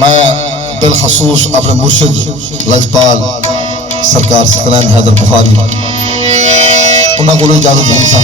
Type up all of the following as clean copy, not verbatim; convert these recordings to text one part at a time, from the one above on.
मैं बिलखसूस अपने मुर्शिद लजपाल सरकार सकलैन हैदर बुखारी उन्होंने को इजाजत दी सा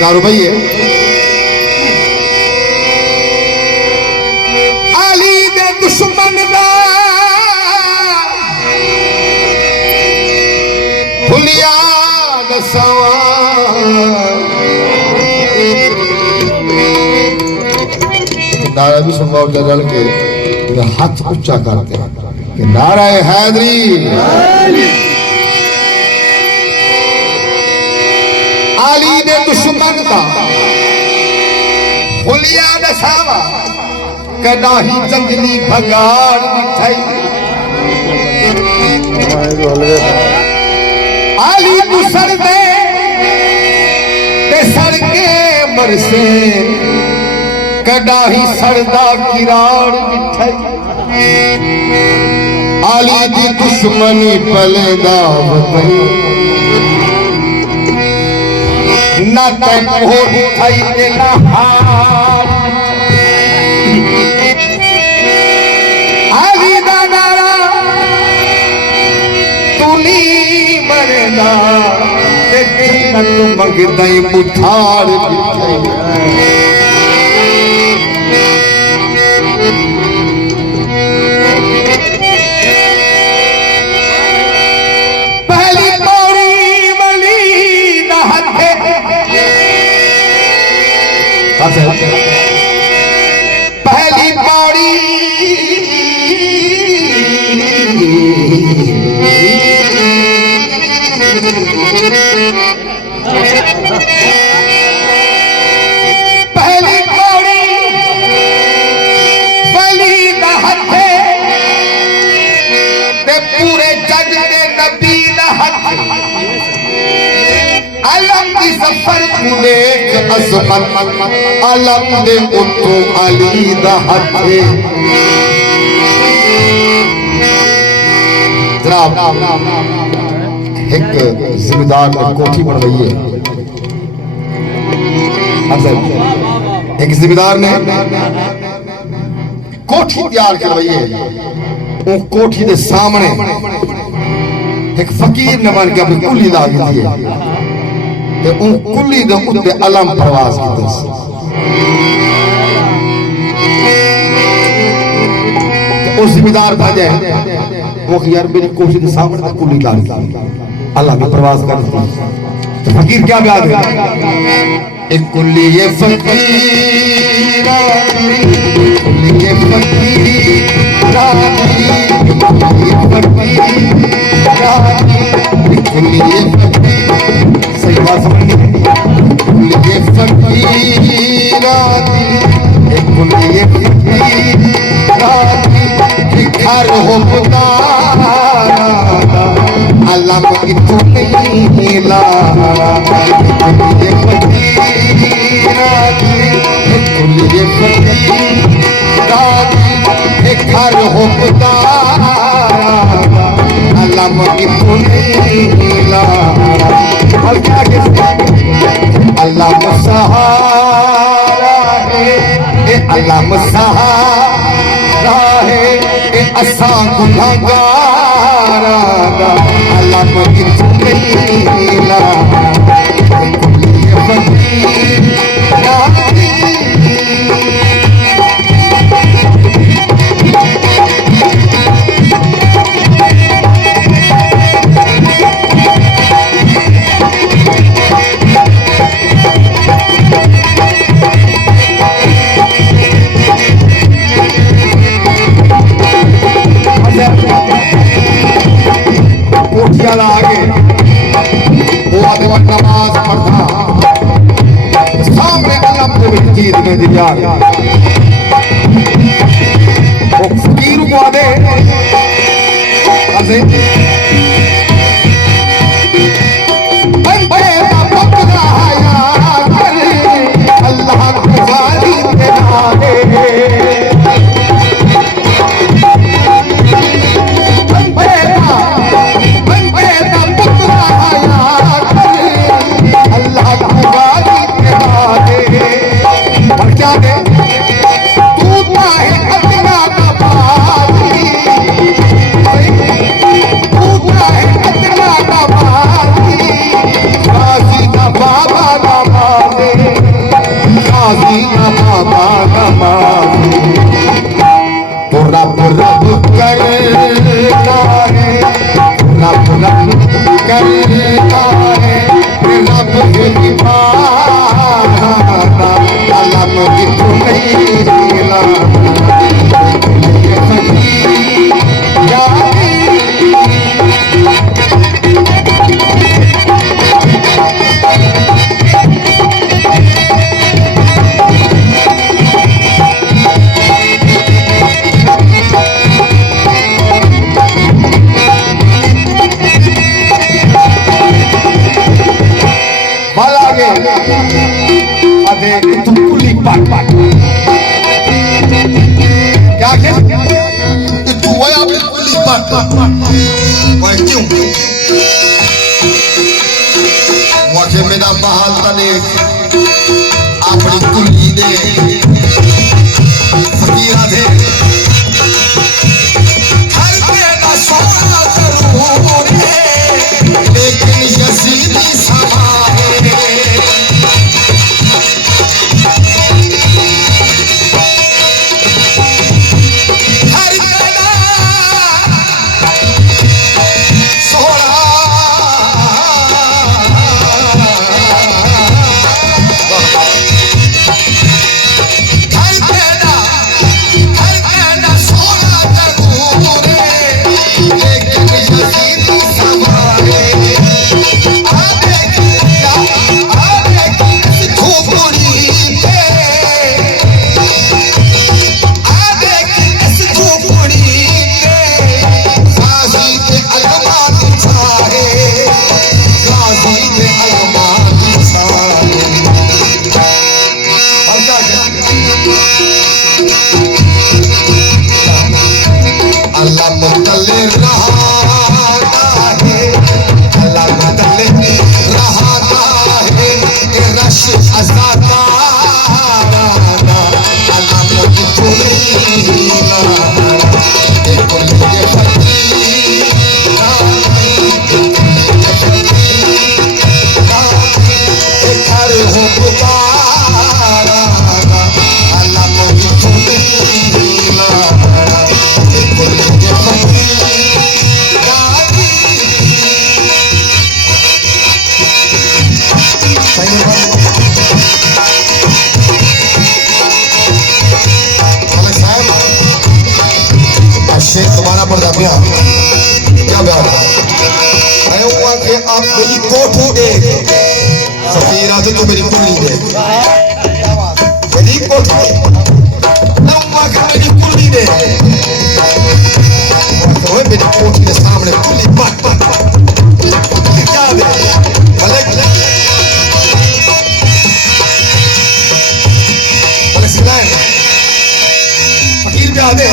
दारू भाई है अली दे दुश्मन दा हुलिया दसवा नारा भी सुनवा जल के हाथ ऊंचा करते कि नारा हैदरी अली दे दुश्मन दा हुलिया दसावा कदाही जंगली भगाड़ मिठाई अली दुसर दे ते सर के मरसे कदाही सरदा किराड़ मिठाई अली दी दुश्मनी पलेदा बताई ना तक हो उठाई ते ना हार अली दा नारा तूनी मरना ते जन्नत मंगदई मुठार दिखाई पहली पौड़ी पहली पौड़ी बली दा हथे ते पूरे जग दे नबी दा हथे अलम दी सफर देख अजमत अलम दे उतो अली दा हथे जनाब एक जिम्मेदार ने कोठी बनवाई है एक जिम्मेदार ने कोठी तैयार करवाई है वो कोठी दे सामने एक फकीर ने बन के अपनी कुली ला दी है उन कुली दे उत्ते अलम प्रवास कीते उस जिम्मेदार भाजे वो यार मेरी कोशिश के सामने तक कुली ला दी अल्लाह का प्रवास कर दी तो फकीर क्या गा गया एक कुली ये फकीर कुली के फकीर कुली ये सही बात समझ ये फकीराती एक ये फकीराती घर हो पुतारा अल्लाह को इतो नहीं लारा ये फकीराती ये फकीराती घर हो पुतारा अल्लाह को इतो नहीं लारा अल्लाह मुसहारा है अल्लाह मुसहारा है असा गुनाहगारा अल्लाह को आगे वो आदमी नमाज पढ़ता सामने अल्लाह को भी चीज में दिया वो फकीर को आदे अजे अल्लाह को वाली मेरा बहाल तने अपनी कुली दे फकीरा दे हर बेटा सोना जरूर है लेकिन यजीदी समाए क्या बात है कि आप मेरी कोठी देख फकीर आते तो मेरी कुली देख मेरी कोठी मेरी कुली देख मेरी कोठी के सामने कुली क्या दे फकीर पे आते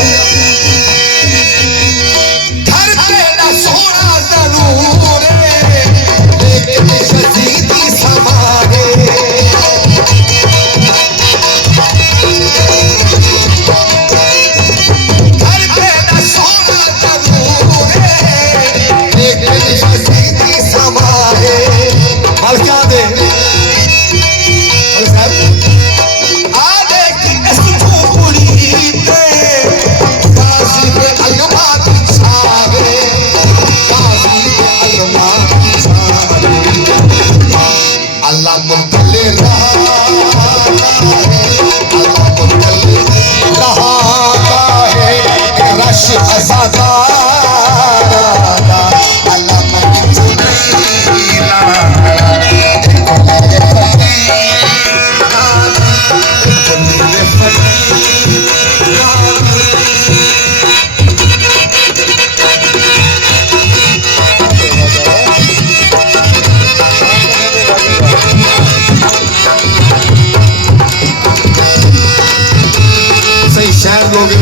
गए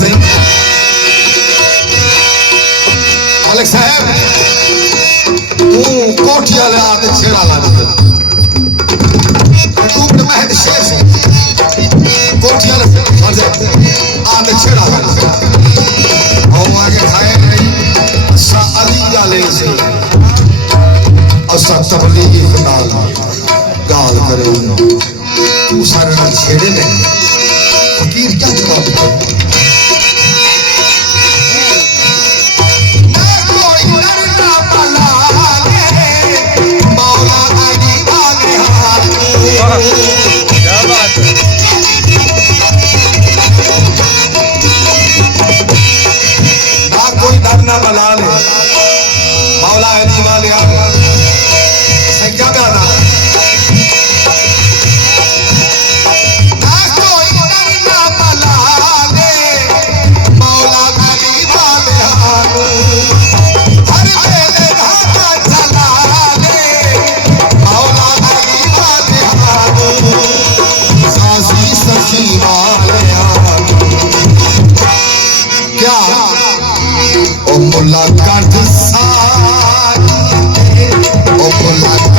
सही मालिक साहब तू कोठिया ले आते छेड़ा ला तू महद शेष कोठिया ले आते छेड़ा ला और आगे खाए नहीं असा अली गाले से असा तबलीगी नाल गाल करे तू सारे नाल छेड़े नहीं फकीर क्या जवाब दे क्या बात है ना कोई डर ना बला ले मौला अली वाले संख्या में आना ना कोई डर ना बला ले मौला अली वाले हर वेले धागा चला ले मौला अली वाले सासी सखी वाले क्या ओ मुलाकात सारी ओ मुलाकात